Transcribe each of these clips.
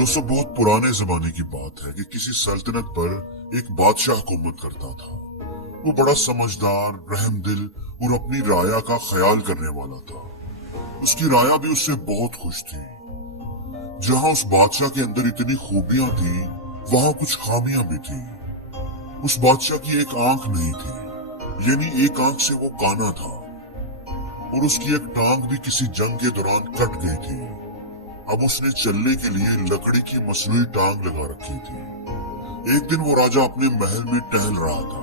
दोस्तों, बहुत पुराने जमाने की बात है कि किसी सल्तनत पर एक बादशाह हुकूमत करता था। वो बड़ा समझदार, रहमदिल और अपनी राया का ख्याल करने वाला था। उसकी राया भी उससे बहुत खुश थी। जहां उस बादशाह के अंदर इतनी खूबियां थी, वहां कुछ खामियां भी थी। उस बादशाह की एक आंख नहीं थी, यानी एक आंख से वो काना था, और उसकी एक टांग भी किसी जंग के दौरान कट गई थी। अब उसने चलने के लिए लकड़ी की मसनूई टांग लगा रखी थी। एक दिन वो राजा अपने महल में टहल रहा था।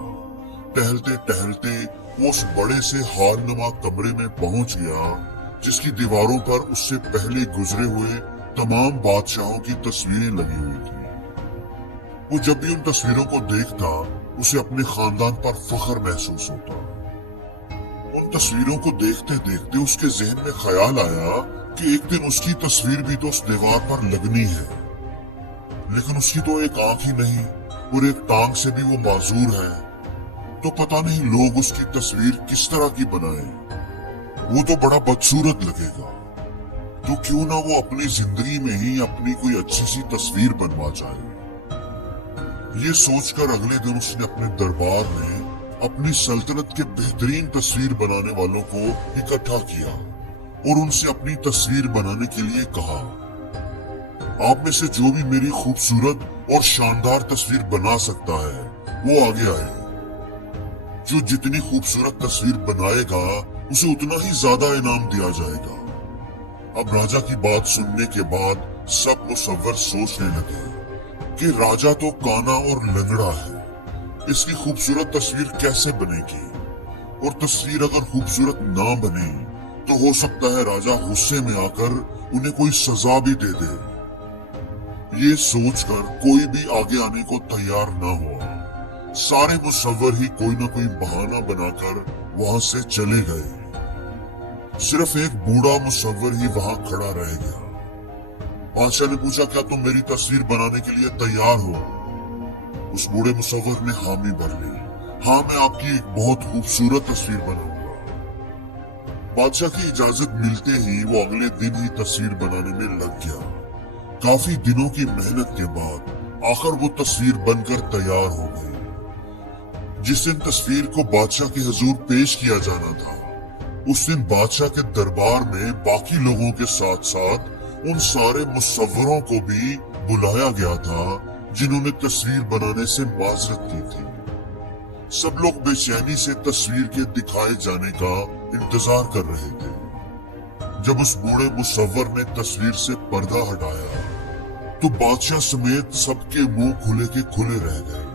टहलते टहलते वो उस बड़े से हालनुमा कमरे में पहुंच गया जिसकी दीवारों पर उससे पहले गुजरे हुए तमाम बादशाहों की तस्वीरें लगी हुई थी। वो जब भी उन तस्वीरों को देखता, उसे अपने खानदान पर फख्र महसूस होता। उन तस्वीरों को देखते देखते उसके जहन में ख्याल आया कि एक दिन उसकी तस्वीर भी तो उस दीवार पर लगनी है, लेकिन उसकी तो एक आंख ही नहीं और एक टांग से भी वो माजूर है। तो पता नहीं लोग उसकी तस्वीर किस तरह की बनाए। वो तो बड़ा बदसूरत लगेगा। तो क्यों ना वो अपनी जिंदगी में ही अपनी कोई अच्छी सी तस्वीर बनवा जाए। ये सोचकर अगले दिन उसने अपने दरबार में अपनी सल्तनत के बेहतरीन तस्वीर बनाने वालों को इकट्ठा किया और उनसे अपनी तस्वीर बनाने के लिए कहा, आप में से जो भी मेरी खूबसूरत और शानदार तस्वीर बना सकता है वो आगे आए। जो जितनी खूबसूरत तस्वीर बनाएगा उसे उतना ही ज्यादा इनाम दिया जाएगा। अब राजा की बात सुनने के बाद सब मुसव्वर सोचने लगे कि राजा तो काना और लंगड़ा है, इसकी खूबसूरत तस्वीर कैसे बनेगी। और तस्वीर अगर खूबसूरत ना बने तो हो सकता है राजा गुस्से में आकर उन्हें कोई सजा भी दे दे। ये सोचकर कोई भी आगे आने को तैयार ना हुआ। सारे मुसव्वर ही कोई ना कोई बहाना बनाकर वहां से चले गए। सिर्फ एक बूढ़ा मुसव्वर ही वहां खड़ा रह गया। बादशाह ने पूछा, क्या तुम मेरी तस्वीर बनाने के लिए तैयार हो? उस बूढ़े मुसव्वर ने हामी भर ली। हाँ, मैं आपकी एक बहुत खूबसूरत तस्वीर बनाऊंगा। बादशाह की इजाजत मिलते ही वो अगले दिन ही तस्वीर बनाने में लग गया। काफी दिनों की मेहनत के बाद आखिर वो तस्वीर बनकर तैयार हो गई। जिस दिन तस्वीर को बादशाह के हुजूर पेश किया जाना था, उस दिन बादशाह के दरबार में बाकी लोगों के साथ साथ उन सारे मुसव्वरों को भी बुलाया गया था जिन्होंने तस्वीर बनाने से माजरत की थी। सब लोग बेचैनी से तस्वीर के दिखाए जाने का इंतजार कर रहे थे। जब उस बूढ़े मुसव्वर ने तस्वीर से पर्दा हटाया तो बादशाह समेत सबके मुंह खुले के खुले रह गए।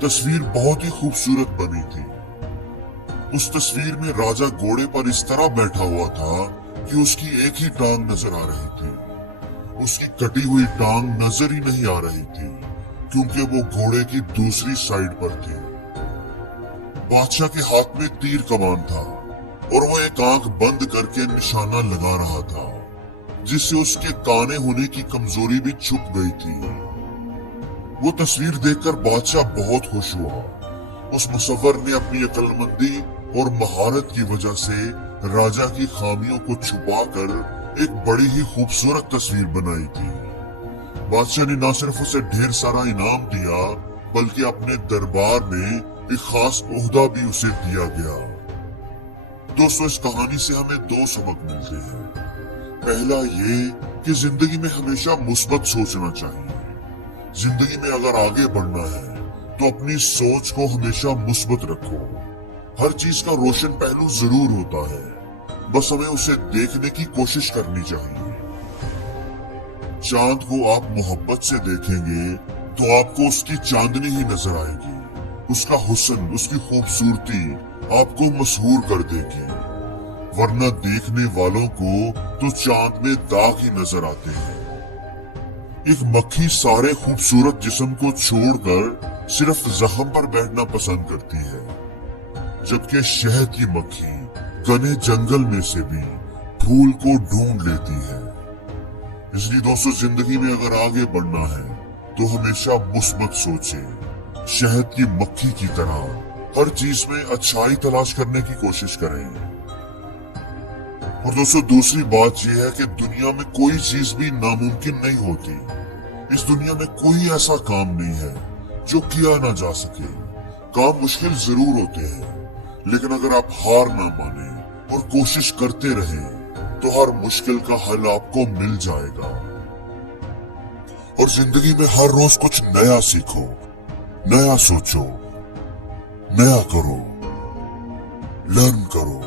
तस्वीर बहुत ही खूबसूरत बनी थी। उस तस्वीर में राजा घोड़े पर इस तरह बैठा हुआ था कि उसकी एक ही टांग नजर आ रही थी। उसकी कटी हुई टांग नजर ही नहीं आ रही थी क्योंकि वो घोड़े की दूसरी साइड पर थी। बादशाह के हाथ में तीर कमान था और वो एक आंख बंद करके निशाना लगा रहा था, जिससे उसके काने होने की कमजोरी भी छुप गई थी। वो तस्वीर देखकर बादशाह बहुत खुश हुआ। उस मुसव्वर ने अपनी अक्लमंदी और महारत की वजह से राजा की खामियों को छुपाकर एक बड़ी ही खूबसूरत तस्वीर बनाई थी। बादशाह ने न सिर्फ उसे ढेर सारा इनाम दिया, बल्कि अपने दरबार में एक खास ओहदा भी उसे दिया गया। दोस्तों, इस कहानी से हमें दो सबक मिलते हैं। पहला ये कि जिंदगी में हमेशा मुस्बत सोचना चाहिए। जिंदगी में अगर आगे बढ़ना है तो अपनी सोच को हमेशा मुस्बत रखो। हर चीज का रोशन पहलू जरूर होता है, बस हमें उसे देखने की कोशिश करनी चाहिए। चांद को आप मोहब्बत से देखेंगे तो आपको उसकी चांदनी ही नजर आएगी। उसका हुस्न, उसकी खूबसूरती आपको मशहूर कर देगी। वरना देखने वालों को तो चांद में दाग ही नजर आते हैं। एक मक्खी सारे खूबसूरत जिस्म को छोड़कर सिर्फ जख्म पर बैठना पसंद करती है, जबकि शहद की मक्खी घने जंगल में से भी फूल को ढूंढ लेती है। इसलिए दोस्तों, जिंदगी में अगर आगे बढ़ना है तो हमेशा मुस्बत सोचें। शहद की मक्खी की तरह हर चीज में अच्छाई तलाश करने की कोशिश करें। और दोस्तों, दूसरी बात यह है कि दुनिया में कोई चीज भी नामुमकिन नहीं होती। इस दुनिया में कोई ऐसा काम नहीं है जो किया ना जा सके। काम मुश्किल जरूर होते हैं, लेकिन अगर आप हार ना माने और कोशिश करते रहे तो हर मुश्किल का हल आपको मिल जाएगा। और जिंदगी में हर रोज कुछ नया सीखो, नया सोचो, नया करो, लर्न करो।